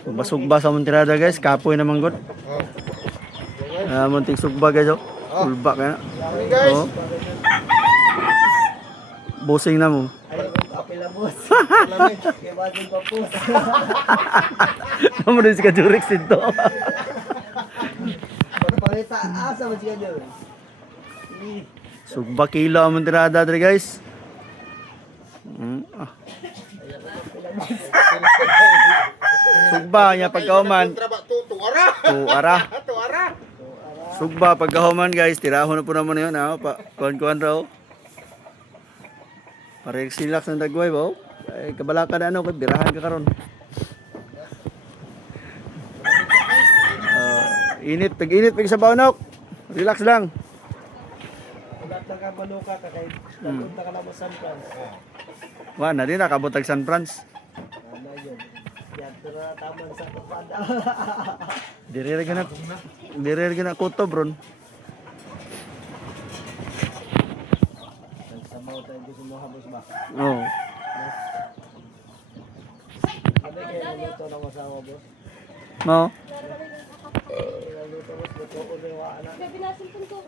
Sugba-sugba sa Montirada guys, kapoy naman god. Munting sugba guys, oh. Ulba ka na. Guys. Oh. Busing na mo. Apila boss. Kaya bagay pa po. Naman din si Kajurix dito. Pagpalita, asa mo siya dyan? Sugba kilo ang Montirada dre guys. Sugba niya pagkauman. Tuara. Sugba pagkauman guys, tirahon na po naman yun. Kuhan-kuhan raw. Parang silak ng dagway ba? Ay, kabala ka na ano, birahan ka karon. Init, tag-init pag sa baunok. Relax lang. Ulat na ka manuka ka kay punta ka na mo San Fran. Wa na din nakabutag San Franz. Ano yun? Yan, tira taman sa kapada. Dire gina kuto bron. Nagsabaw tayo gusto mo habos ba? Oh. Ano kaya luto ng masawa boss? No. Luto boss, luto ko na yung anak. Binasin ko to.